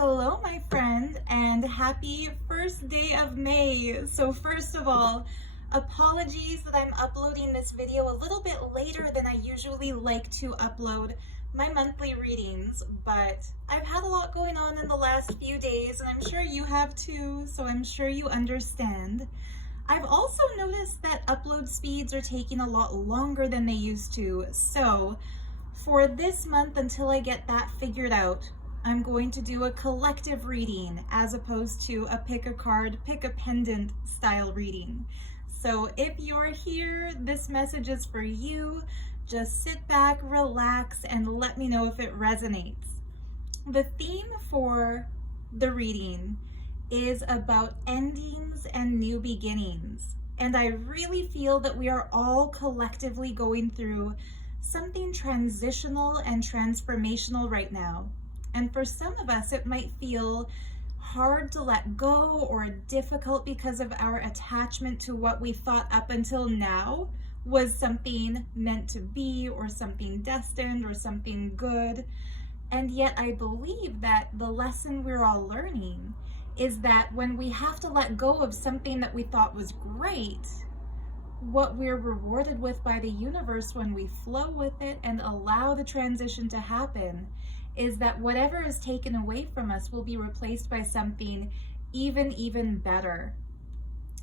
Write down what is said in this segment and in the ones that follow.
Hello, my friend, and happy first day of May. So first of all, apologies that I'm uploading this video a little bit later than I usually like to upload my monthly readings, but I've had a lot going on in the last few days, and I'm sure you have too, so I'm sure you understand. I've also noticed that upload speeds are taking a lot longer than they used to, so for this month, until I get that figured out, I'm going to do a collective reading as opposed to a pick a card, pick a pendant style reading. So if you're here, this message is for you. Just sit back, relax, and let me know if it resonates. The theme for the reading is about endings and new beginnings. And I really feel that we are all collectively going through something transitional and transformational right now. And for some of us, it might feel hard to let go or difficult because of our attachment to what we thought up until now was something meant to be or something destined or something good. And yet I believe that the lesson we're all learning is that when we have to let go of something that we thought was great, what we're rewarded with by the universe when we flow with it and allow the transition to happen is that whatever is taken away from us will be replaced by something even better.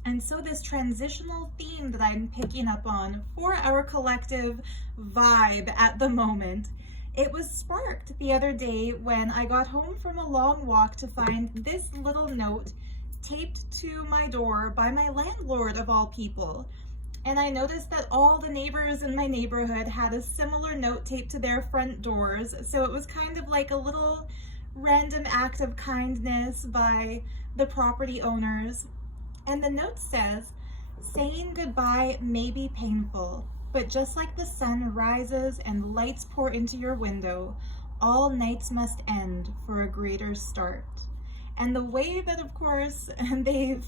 And so this transitional theme that I'm picking up on for our collective vibe at the moment, it was sparked the other day when I got home from a long walk to find this little note taped to my door by my landlord of all people. And I noticed that all the neighbors in my neighborhood had a similar note taped to their front doors. So it was kind of like a little random act of kindness by the property owners. And the note says, "Saying goodbye may be painful, but just like the sun rises and lights pour into your window, all nights must end for a greater start." And the way that, of course, they've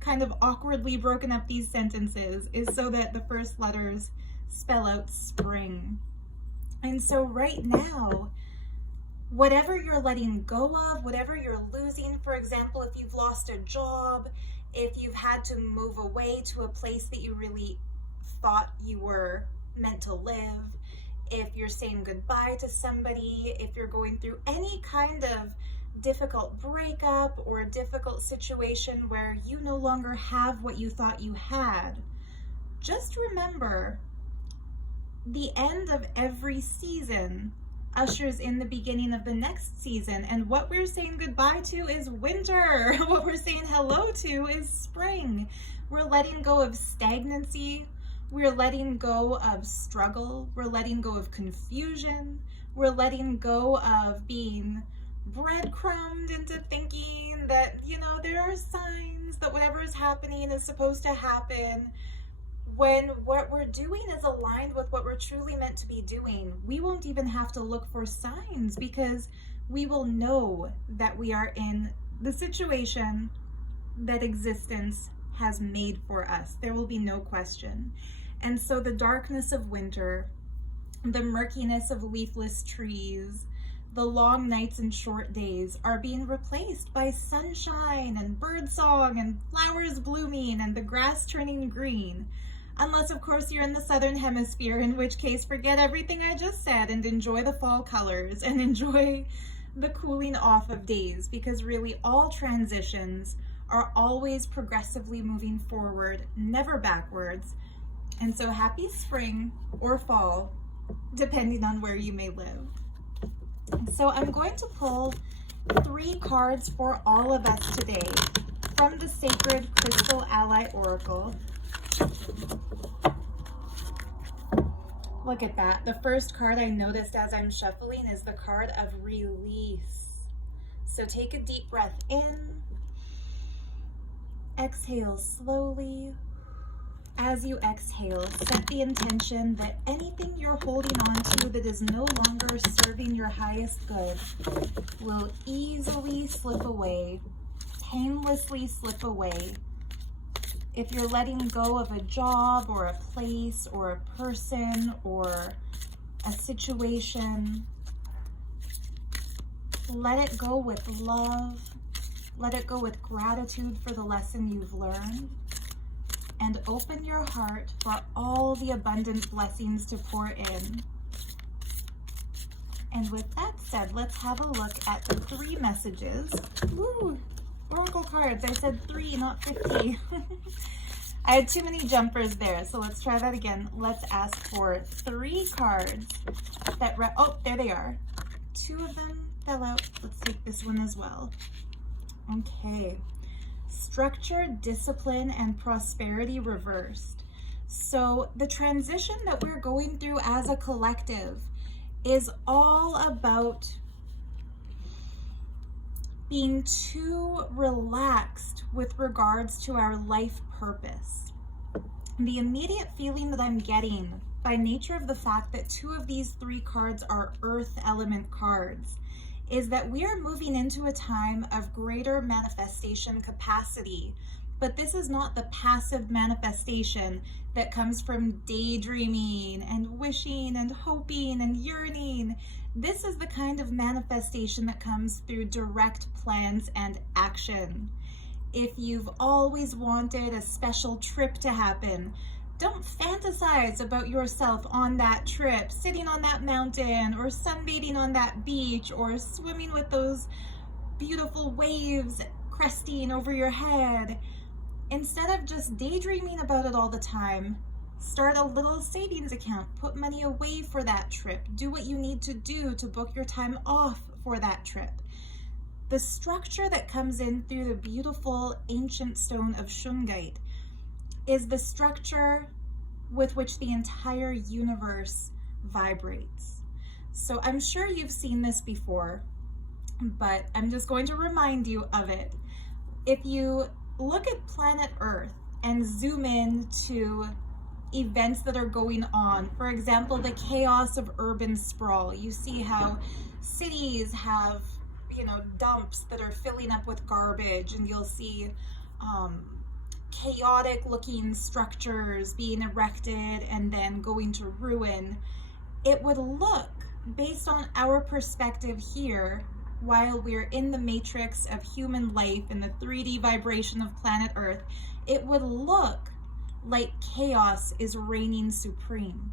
kind of awkwardly broken up these sentences is so that the first letters spell out spring. And so right now, whatever you're letting go of, whatever you're losing, for example, if you've lost a job, if you've had to move away to a place that you really thought you were meant to live, if you're saying goodbye to somebody, if you're going through any kind of difficult breakup or a difficult situation where you no longer have what you thought you had, just remember the end of every season ushers in the beginning of the next season. And what we're saying goodbye to is winter. What we're saying hello to is spring. We're letting go of stagnancy. We're letting go of struggle. We're letting go of confusion. We're letting go of being breadcrumbed into thinking that, there are signs that whatever is happening is supposed to happen, when what we're doing is aligned with what we're truly meant to be doing. We won't even have to look for signs because we will know that we are in the situation that existence has made for us. There will be no question. And so the darkness of winter, the murkiness of leafless trees, the long nights and short days are being replaced by sunshine and birdsong and flowers blooming and the grass turning green. Unless, of course, you're in the southern hemisphere, in which case forget everything I just said and enjoy the fall colors and enjoy the cooling off of days, because really all transitions are always progressively moving forward, never backwards. And so happy spring or fall, depending on where you may live. So I'm going to pull 3 cards for all of us today from the Sacred Crystal Ally Oracle. Look at that. The first card I noticed as I'm shuffling is the card of release. So take a deep breath in, exhale slowly. As you exhale, set the intention that anything you're holding on to that is no longer serving your highest good will easily slip away, painlessly slip away. If you're letting go of a job or a place or a person or a situation, Let it go with love. Let it go with gratitude for the lesson you've learned. And open your heart for all the abundant blessings to pour in. And with that said, let's have a look at the 3 messages. Ooh, oracle cards. I said 3, not 50. I had too many jumpers there, so let's try that again. Let's ask for 3 cards that oh, there they are. 2 of them fell out. Let's take this one as well. Okay. Structure, discipline, and prosperity reversed. So the transition that we're going through as a collective is all about being too relaxed with regards to our life purpose. The immediate feeling that I'm getting by nature of the fact that 2 of these 3 cards are earth element cards is that we are moving into a time of greater manifestation capacity. But this is not the passive manifestation that comes from daydreaming and wishing and hoping and yearning. This is the kind of manifestation that comes through direct plans and action. If you've always wanted a special trip to happen, don't fantasize about yourself on that trip, sitting on that mountain or sunbathing on that beach or swimming with those beautiful waves cresting over your head. Instead of just daydreaming about it all the time, start a little savings account, put money away for that trip, do what you need to do to book your time off for that trip. The structure that comes in through the beautiful ancient stone of shungite is the structure with which the entire universe vibrates. So I'm sure you've seen this before, but I'm just going to remind you of it. If you look at planet Earth and zoom in to events that are going on, for example, the chaos of urban sprawl, you see how cities have, dumps that are filling up with garbage, and you'll see chaotic looking structures being erected and then going to ruin. It would look, based on our perspective here, while we're in the matrix of human life and the 3D vibration of planet Earth, it would look like chaos is reigning supreme.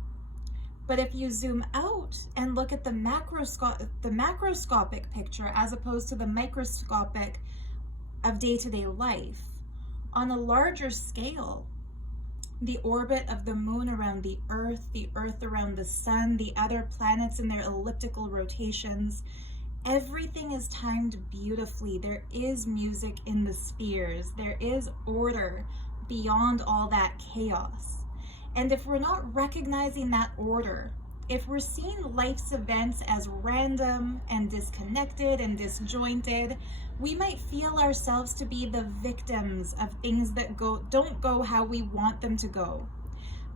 But if you zoom out and look at the macroscopic picture as opposed to the microscopic of day-to-day life, on a larger scale, the orbit of the moon around the earth around the sun, the other planets in their elliptical rotations, everything is timed beautifully. There is music in the spheres. There is order beyond all that chaos. And if we're not recognizing that order, if we're seeing life's events as random and disconnected and disjointed, we might feel ourselves to be the victims of things that don't go how we want them to go.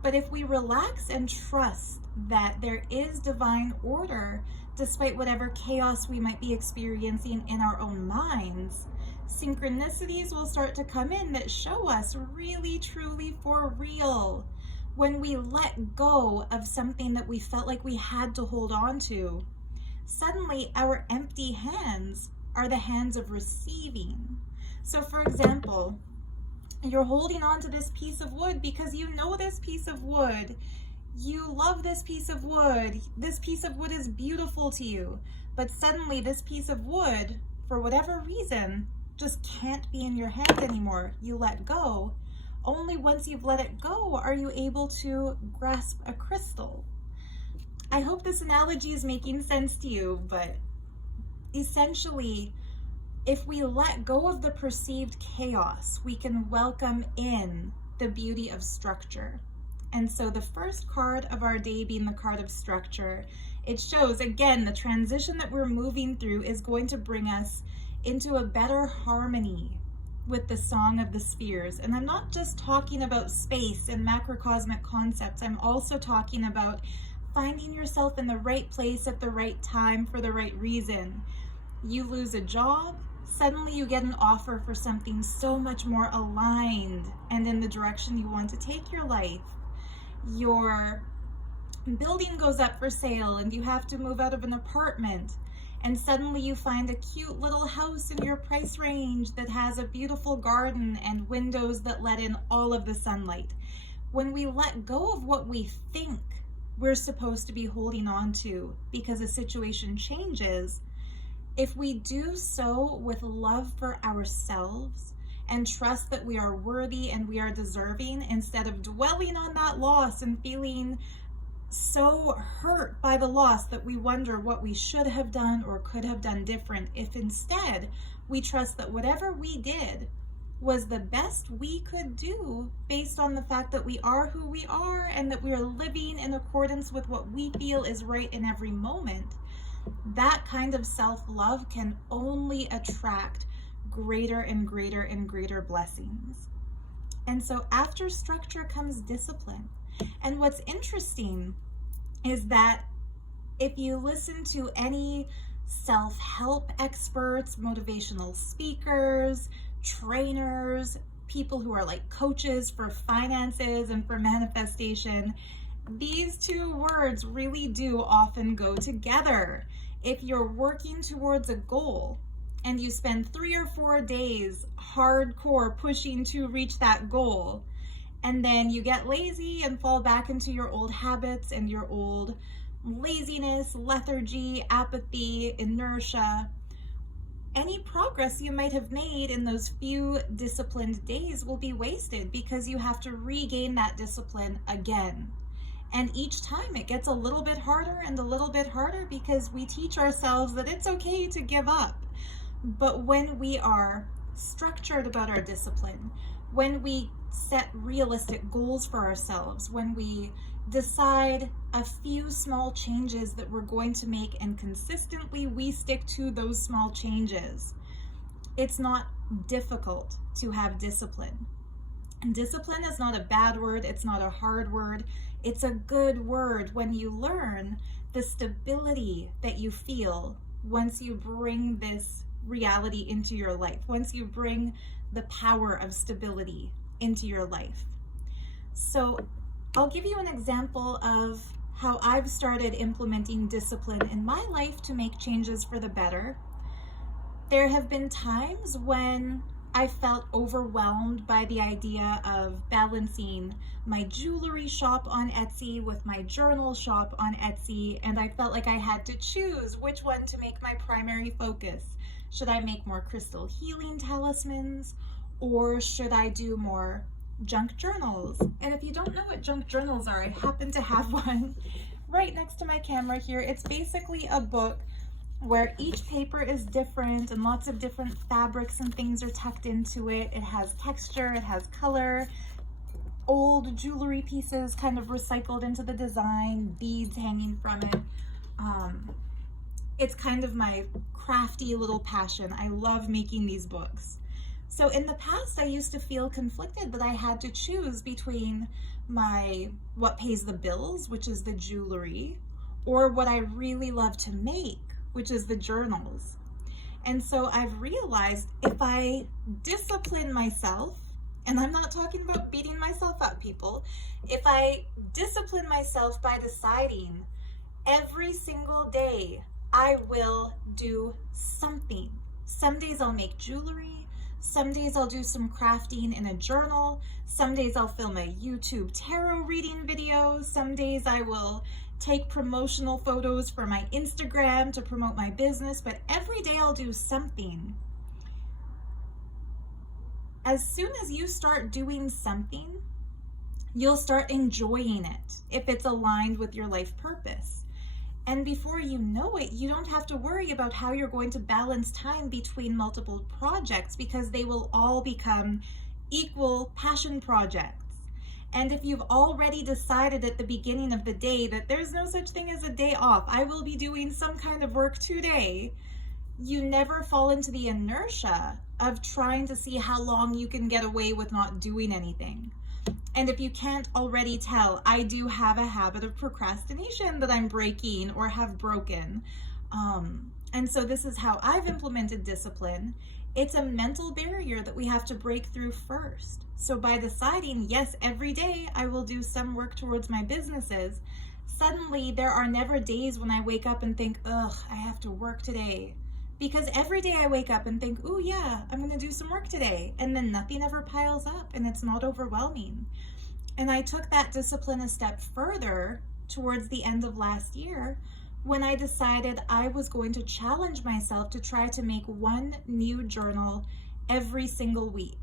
But if we relax and trust that there is divine order, despite whatever chaos we might be experiencing in our own minds, synchronicities will start to come in that show us really, truly for real. When we let go of something that we felt like we had to hold on to, suddenly our empty hands are the hands of receiving. So for example, you're holding on to this piece of wood because you know this piece of wood. You love this piece of wood. This piece of wood is beautiful to you. But suddenly this piece of wood, for whatever reason, just can't be in your hands anymore. You let go. Only once you've let it go are you able to grasp a crystal. I hope this analogy is making sense to you, but essentially, if we let go of the perceived chaos, we can welcome in the beauty of structure. And so the first card of our day being the card of structure, it shows, again, the transition that we're moving through is going to bring us into a better harmony with the song of the spheres. And I'm not just talking about space and macrocosmic concepts. I'm also talking about finding yourself in the right place at the right time for the right reason. You lose a job, suddenly you get an offer for something so much more aligned and in the direction you want to take your life. Your building goes up for sale and you have to move out of an apartment, and suddenly you find a cute little house in your price range that has a beautiful garden and windows that let in all of the sunlight. When we let go of what we think we're supposed to be holding on to because a situation changes, if we do so with love for ourselves and trust that we are worthy and we are deserving, instead of dwelling on that loss and feeling so hurt by the loss that we wonder what we should have done or could have done different, if instead we trust that whatever we did was the best we could do based on the fact that we are who we are and that we are living in accordance with what we feel is right in every moment, that kind of self-love can only attract greater and greater and greater blessings. And so after structure comes discipline. And what's interesting is that if you listen to any self-help experts, motivational speakers, trainers, people who are like coaches for finances and for manifestation, these two words really do often go together. If you're working towards a goal and you spend 3 or 4 days hardcore pushing to reach that goal, and then you get lazy and fall back into your old habits and your old laziness, lethargy, apathy, inertia, any progress you might have made in those few disciplined days will be wasted because you have to regain that discipline again. And each time it gets a little bit harder and a little bit harder because we teach ourselves that it's okay to give up. But when we are structured about our discipline, when we set realistic goals for ourselves, when we decide a few small changes that we're going to make and consistently we stick to those small changes, it's not difficult to have discipline. And discipline is not a bad word, it's not a hard word, it's a good word when you learn the stability that you feel once you bring this reality into your life, once you bring the power of stability into your life. So I'll give you an example of how I've started implementing discipline in my life to make changes for the better. There have been times when I felt overwhelmed by the idea of balancing my jewelry shop on Etsy with my journal shop on Etsy, and I felt like I had to choose which one to make my primary focus. Should I make more crystal healing talismans, or should I do more junk journals? And if you don't know what junk journals are, I happen to have one right next to my camera here. It's basically a book where each paper is different and lots of different fabrics and things are tucked into it. It has texture, it has color, old jewelry pieces kind of recycled into the design, beads hanging from it. It's kind of my crafty little passion. I love making these books. So in the past, I used to feel conflicted that I had to choose between what pays the bills, which is the jewelry, or what I really love to make, which is the journals. And so I've realized if I discipline myself, and I'm not talking about beating myself up, people, if I discipline myself by deciding every single day I will do something. Some days I'll make jewelry, some days I'll do some crafting in a journal, some days I'll film a YouTube tarot reading video, some days I will take promotional photos for my Instagram to promote my business, but every day I'll do something. As soon as you start doing something, you'll start enjoying it if it's aligned with your life purpose. And before you know it, you don't have to worry about how you're going to balance time between multiple projects because they will all become equal passion projects. And if you've already decided at the beginning of the day that there's no such thing as a day off, I will be doing some kind of work today, you never fall into the inertia of trying to see how long you can get away with not doing anything. And if you can't already tell, I do have a habit of procrastination that I'm breaking or have broken. And so this is how I've implemented discipline. It's a mental barrier that we have to break through first. So by deciding, yes, every day I will do some work towards my businesses, suddenly there are never days when I wake up and think, ugh, I have to work today. Because every day I wake up and think, oh yeah, I'm gonna do some work today. And then nothing ever piles up and it's not overwhelming. And I took that discipline a step further towards the end of last year when I decided I was going to challenge myself to try to make one new journal every single week.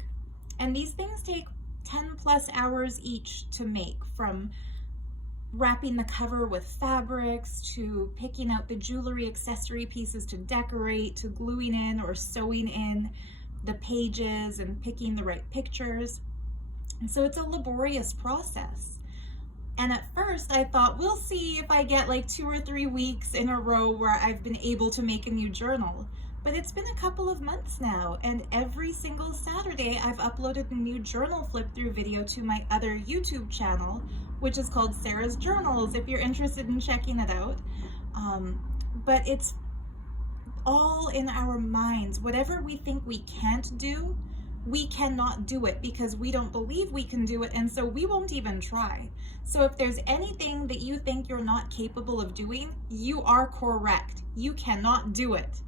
And these things take 10 plus hours each to make, from wrapping the cover with fabrics, to picking out the jewelry accessory pieces to decorate, to gluing in or sewing in the pages and picking the right pictures. And so it's a laborious process. And at first I thought, we'll see if I get like 2 or 3 weeks in a row where I've been able to make a new journal. But it's been a couple of months now, and every single Saturday I've uploaded a new journal flip through video to my other YouTube channel, which is called Sarah's Journals, if you're interested in checking it out. But it's all in our minds. Whatever we think we can't do, we cannot do it because we don't believe we can do it, and so we won't even try. So if there's anything that you think you're not capable of doing, you are correct. You cannot do it.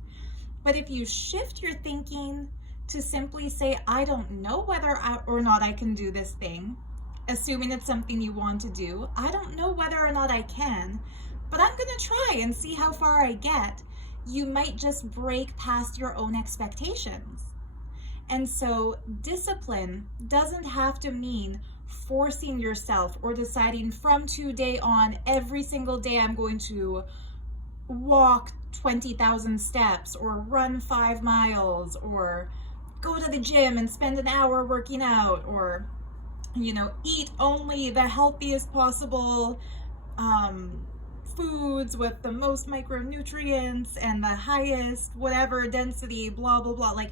But if you shift your thinking to simply say, I don't know whether or not I can do this thing, assuming it's something you want to do, I don't know whether or not I can, but I'm gonna try and see how far I get, you might just break past your own expectations. And so discipline doesn't have to mean forcing yourself or deciding from today on, every single day I'm going to walk 20,000 steps or run 5 miles or go to the gym and spend an hour working out, or, you know, eat only the healthiest possible foods with the most micronutrients and the highest whatever density, blah, blah, blah. Like,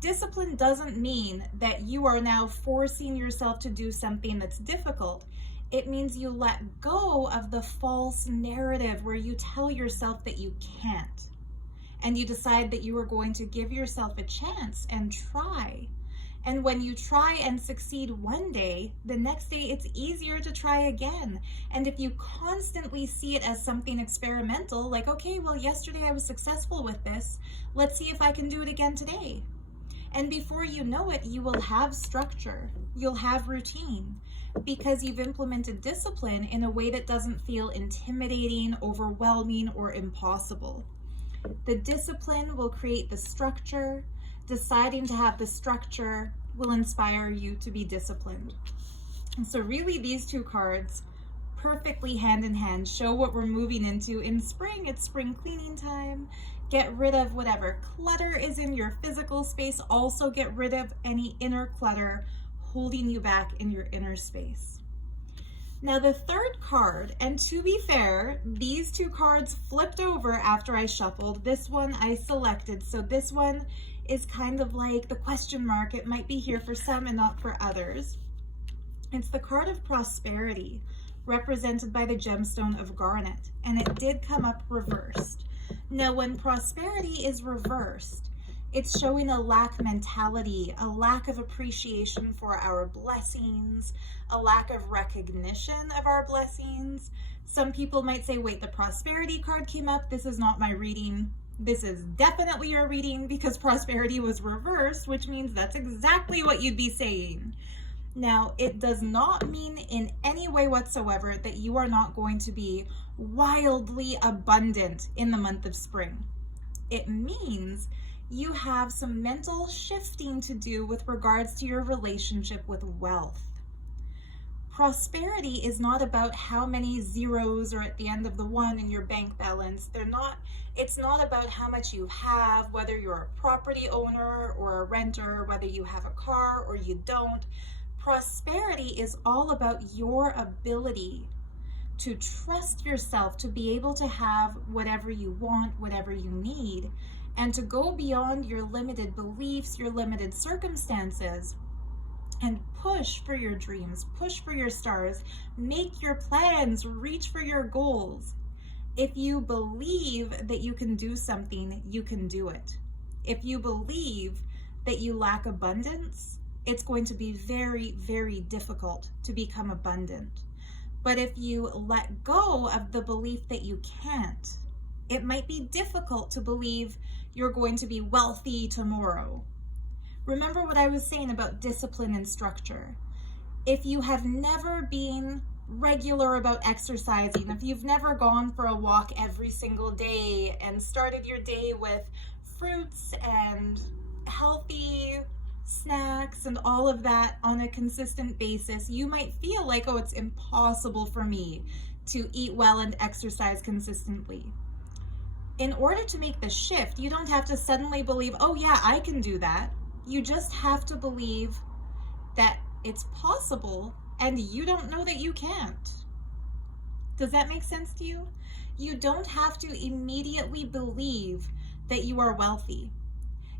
discipline doesn't mean that you are now forcing yourself to do something that's difficult. It means you let go of the false narrative where you tell yourself that you can't. And you decide that you are going to give yourself a chance and try. And when you try and succeed one day, the next day it's easier to try again. And if you constantly see it as something experimental, like, okay, well, yesterday I was successful with this, let's see if I can do it again today. And before you know it, you will have structure, you'll have routine, because you've implemented discipline in a way that doesn't feel intimidating, overwhelming, or impossible. The discipline will create the structure. Deciding to have the structure will inspire you to be disciplined. And so really these two cards perfectly hand in hand show what we're moving into in spring. It's spring cleaning time. Get rid of whatever clutter is in your physical space. Also get rid of any inner clutter holding you back in your inner space. Now the third card, and to be fair, these two cards flipped over after I shuffled. This one I selected, so this one is kind of like the question mark. It might be here for some and not for others. It's the card of prosperity, represented by the gemstone of garnet, and it did come up reversed. Now when prosperity is reversed, it's showing a lack mentality, a lack of appreciation for our blessings, a lack of recognition of our blessings. Some people might say, wait, the prosperity card came up. This is not my reading. This is definitely your reading because prosperity was reversed, which means that's exactly what you'd be saying. Now, it does not mean in any way whatsoever that you are not going to be wildly abundant in the month of spring. It means you have some mental shifting to do with regards to your relationship with wealth. Prosperity is not about how many zeros are at the end of the one in your bank balance. It's not about how much you have, whether you're a property owner or a renter, whether you have a car or you don't. Prosperity is all about your ability to trust yourself to be able to have whatever you want, whatever you need, and to go beyond your limited beliefs, your limited circumstances, and push for your dreams, push for your stars, make your plans, reach for your goals. If you believe that you can do something, you can do it. If you believe that you lack abundance, it's going to be very, very difficult to become abundant. But if you let go of the belief that you can't, it might be difficult to believe you're going to be wealthy tomorrow. Remember what I was saying about discipline and structure. If you have never been regular about exercising, if you've never gone for a walk every single day and started your day with fruits and healthy snacks and all of that on a consistent basis, you might feel like, oh, it's impossible for me to eat well and exercise consistently. In order to make the shift, you don't have to suddenly believe, oh yeah, I can do that. You just have to believe that it's possible and you don't know that you can't. Does that make sense to you? You don't have to immediately believe that you are wealthy.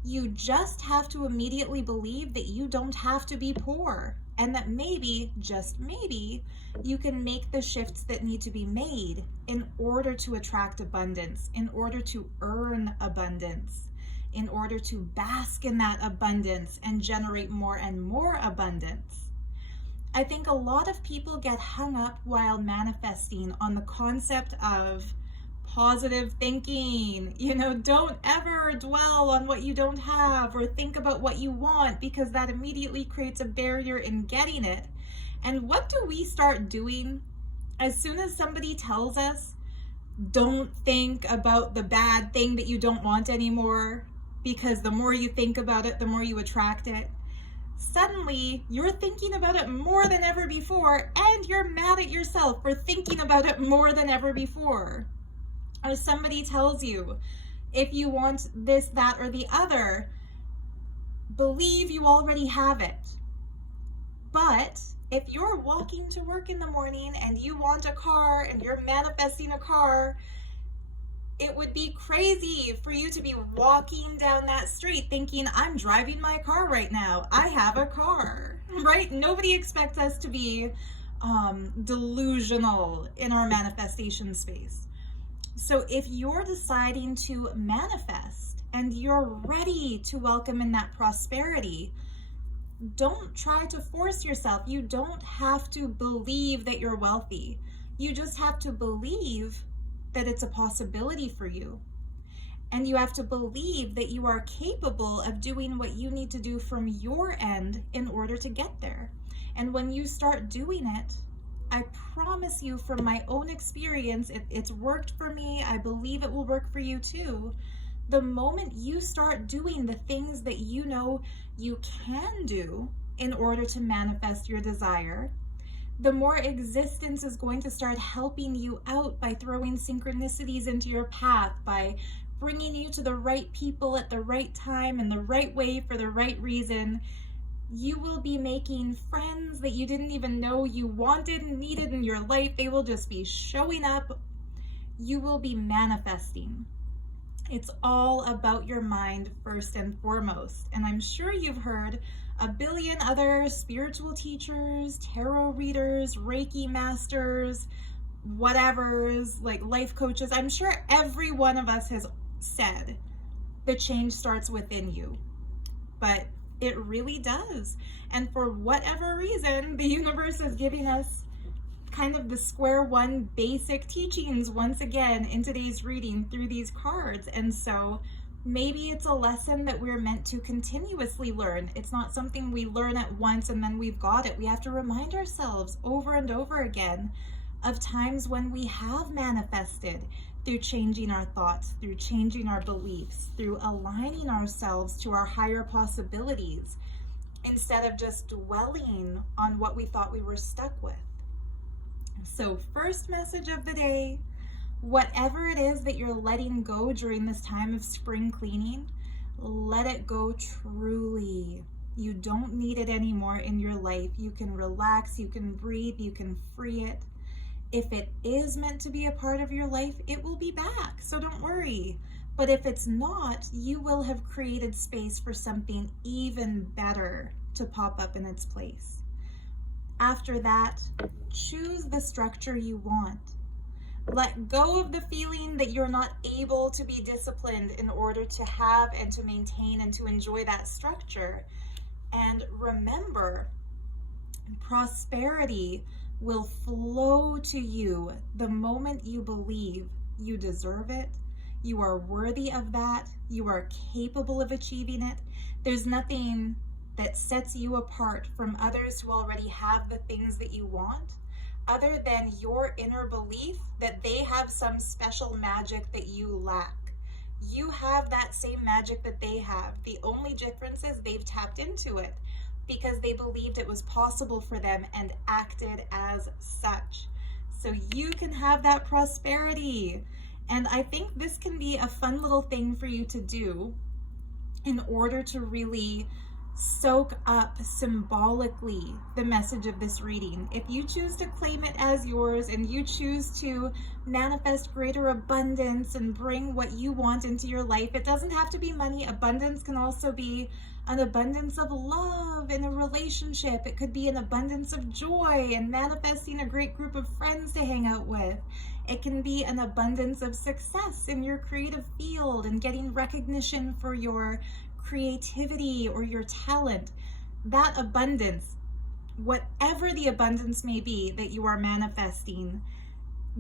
You just have to immediately believe that you don't have to be poor, and that maybe, just maybe, you can make the shifts that need to be made in order to attract abundance, in order to earn abundance, in order to bask in that abundance and generate more and more abundance. I think a lot of people get hung up while manifesting on the concept of positive thinking. Don't ever dwell on what you don't have or think about what you want, because that immediately creates a barrier in getting it. And what do we start doing as soon as somebody tells us, don't think about the bad thing that you don't want anymore, because the more you think about it, the more you attract it? Suddenly, you're thinking about it more than ever before, and you're mad at yourself for thinking about it more than ever before. Or somebody tells you, if you want this, that, or the other, believe you already have it. But if you're walking to work in the morning and you want a car and you're manifesting a car, it would be crazy for you to be walking down that street thinking, I'm driving my car right now. I have a car, right? Nobody expects us to be delusional in our manifestation space. So if you're deciding to manifest and you're ready to welcome in that prosperity, don't try to force yourself. You don't have to believe that you're wealthy. You just have to believe that it's a possibility for you. And you have to believe that you are capable of doing what you need to do from your end in order to get there. And when you start doing it, I promise you from my own experience, it's worked for me. I believe it will work for you too. The moment you start doing the things that you know you can do in order to manifest your desire, the more existence is going to start helping you out by throwing synchronicities into your path, by bringing you to the right people at the right time in the right way for the right reason. You will be making friends that you didn't even know you wanted and needed in your life. They will just be showing up. You will be manifesting. It's all about your mind first and foremost. And I'm sure you've heard a billion other spiritual teachers, tarot readers, Reiki masters, whatevers, like life coaches. I'm sure every one of us has said the change starts within you. But it really does. And for whatever reason, the universe is giving us kind of the square one basic teachings once again in today's reading through these cards. And so maybe it's a lesson that we're meant to continuously learn. It's not something we learn at once and then we've got it. We have to remind ourselves over and over again of times when we have manifested through changing our thoughts, through changing our beliefs, through aligning ourselves to our higher possibilities, instead of just dwelling on what we thought we were stuck with. So first message of the day, whatever it is that you're letting go during this time of spring cleaning, let it go truly. You don't need it anymore in your life. You can relax, you can breathe, you can free it. If it is meant to be a part of your life, it will be back, so don't worry. But if it's not, you will have created space for something even better to pop up in its place. After that, choose the structure you want. Let go of the feeling that you're not able to be disciplined in order to have and to maintain and to enjoy that structure. And remember, prosperity will flow to you the moment you believe you deserve it, you are worthy of that, you are capable of achieving it. There's nothing that sets you apart from others who already have the things that you want, other than your inner belief that they have some special magic that you lack. You have that same magic that they have. The only difference is they've tapped into it because they believed it was possible for them and acted as such. So you can have that prosperity. And I think this can be a fun little thing for you to do in order to really soak up symbolically the message of this reading. If you choose to claim it as yours and you choose to manifest greater abundance and bring what you want into your life, it doesn't have to be money. Abundance can also be an abundance of love in a relationship. It could be an abundance of joy and manifesting a great group of friends to hang out with. It can be an abundance of success in your creative field and getting recognition for your creativity or your talent. That abundance, whatever the abundance may be that you are manifesting,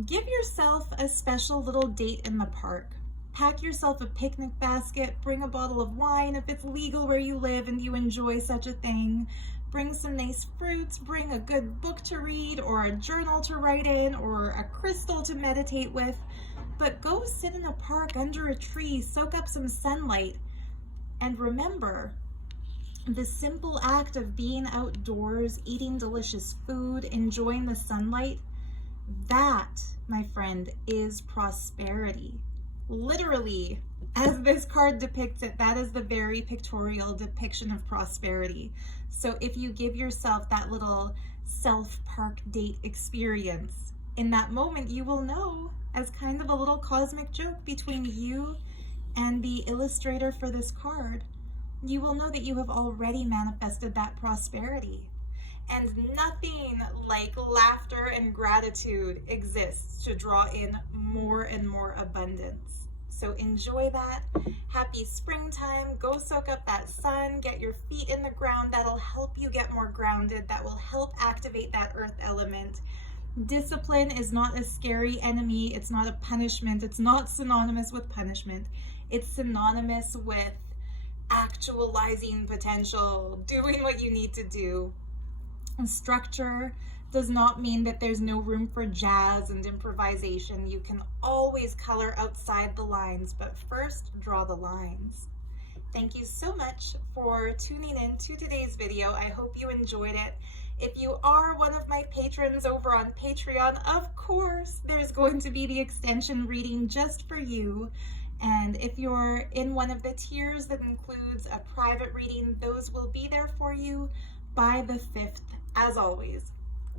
give yourself a special little date in the park. Pack yourself a picnic basket, bring a bottle of wine if it's legal where you live and you enjoy such a thing. Bring some nice fruits, bring a good book to read or a journal to write in or a crystal to meditate with. But go sit in a park under a tree, soak up some sunlight. And remember, the simple act of being outdoors, eating delicious food, enjoying the sunlight, that, my friend, is prosperity. Literally, as this card depicts it, that is the very pictorial depiction of prosperity. So if you give yourself that little self-park date experience, in that moment you will know, as kind of a little cosmic joke between you and the illustrator for this card, you will know that you have already manifested that prosperity. And nothing like laughter and gratitude exists to draw in more and more abundance. So enjoy that. Happy springtime. Go soak up that sun. Get your feet in the ground. That'll help you get more grounded. That will help activate that earth element. Discipline is not a scary enemy. It's not a punishment. It's not synonymous with punishment. It's synonymous with actualizing potential, doing what you need to do. Structure does not mean that there's no room for jazz and improvisation. You can always color outside the lines, but first draw the lines. Thank you so much for tuning in to today's video. I hope you enjoyed it. If you are one of my patrons over on Patreon, of course, there's going to be the extension reading just for you. And if you're in one of the tiers that includes a private reading, those will be there for you by the 5th, as always.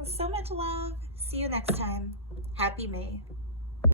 So much love. See you next time. Happy May.